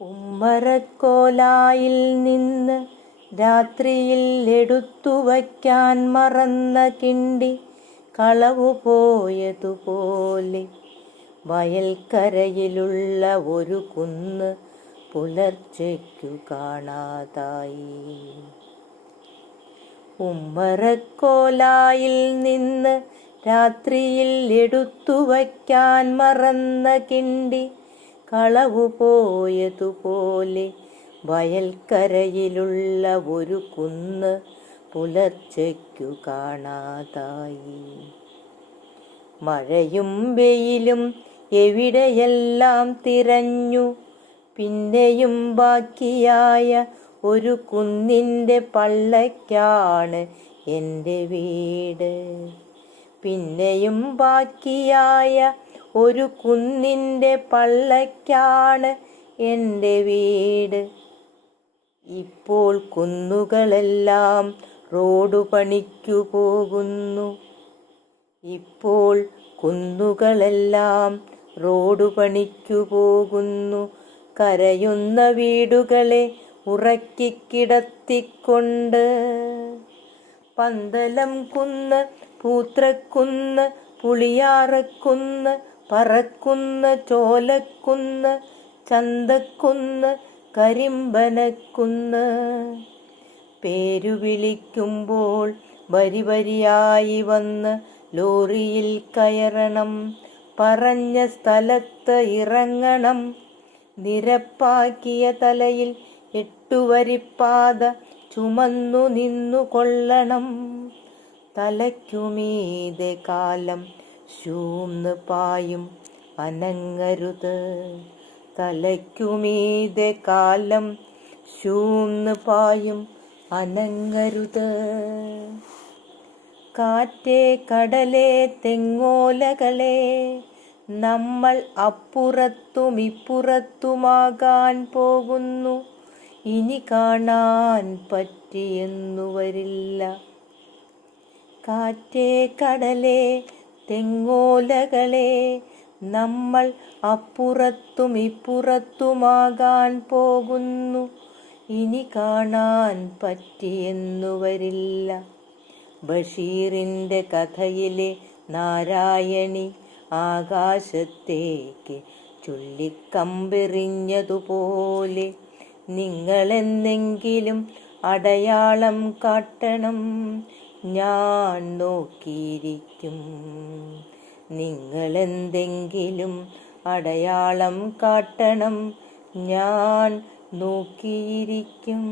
ഉമ്മറക്കോലായിൽ നിന്ന് രാത്രിയിൽ എടുത്തുവയ്ക്കാൻ മറന്ന കിണ്ടി കളവു പോയതുപോലെ വയൽക്കരയിലുള്ള ഒരു കുന്ന് പുലർച്ചയ്ക്കു കാണാതായി. ഉമ്മറക്കോലായിൽ നിന്ന് രാത്രിയിൽ എടുത്തുവയ്ക്കാൻ മറന്ന കിണ്ടി കളവു പോയതുപോലെ വയൽക്കരയിലുള്ള ഒരു കുന്ന് പുലർച്ചയ്ക്കു കാണാതായി. മഴയും വെയിലും എവിടെയെല്ലാം തിരഞ്ഞു, പിന്നെയും ബാക്കിയായ ഒരു കുന്നിൻ്റെ പള്ളയ്ക്കാണ് എൻ്റെ വീട്. പിന്നെയും ബാക്കിയായ ഒരു കുന്നിൻ്റെ പള്ളയ്ക്കാണ് എൻ്റെ വീട്. ഇപ്പോൾ കുന്നുകളെല്ലാം റോഡു പണിക്കു പോകുന്നു. ഇപ്പോൾ കുന്നുകളെല്ലാം റോഡു പണിക്കു പോകുന്നു. കരയുന്ന വീടുകളെ ഉറക്കിക്കിടത്തിക്കൊണ്ട്. പന്തലം കുന്ന്, പൂത്രക്കുന്ന്, പുളിയാറക്കുന്ന്, പറക്കുന്ന ചോലക്കുന്ന്, ചന്തക്കുന്ന്, കരിമ്പനക്കുന്ന്. പേരു വിളിക്കുമ്പോൾ വരി വരിയായി വന്ന് ലോറിയിൽ കയറണം. പറഞ്ഞ സ്ഥലത്ത് ഇറങ്ങണം. നിരപ്പാക്കിയ തലയിൽ 8 വരിപ്പാത ചുമന്നു നിന്നു കൊള്ളണം. തലയ്ക്കുമീതെ കാലം ശൂന്ന് പായും, അനങ്ങരുത്. തലയ്ക്കുമീതെ കാലം ശൂന്ന് പായും, അനങ്ങരുത്. കാറ്റേ കടലേ തെങ്ങോലകളെ, നമ്മൾ അപ്പുറത്തും ഇപ്പുറത്തുമാകാൻ പോകുന്നു. ഇനി കാണാൻ പറ്റിയെന്നു വരില്ല. കാറ്റേ കടലേ തെങ്ങോലകളെ, നമ്മൾ അപ്പുറത്തും ഇപ്പുറത്തുമാകാൻ പോകുന്നു. ഇനി കാണാൻ പറ്റിയെന്നു വരില്ല. ബഷീറിൻ്റെ കഥയിലെ നാരായണി ആകാശത്തേക്ക് ചുള്ളിക്കമ്പെറിഞ്ഞതുപോലെ നിങ്ങളെന്തെങ്കിലും അടയാളം കാട്ടണം, ഞാൻ നോക്കിയിരിക്കും. നിങ്ങളെന്തെങ്കിലും അടയാളം കാട്ടണം, ഞാൻ നോക്കിയിരിക്കും.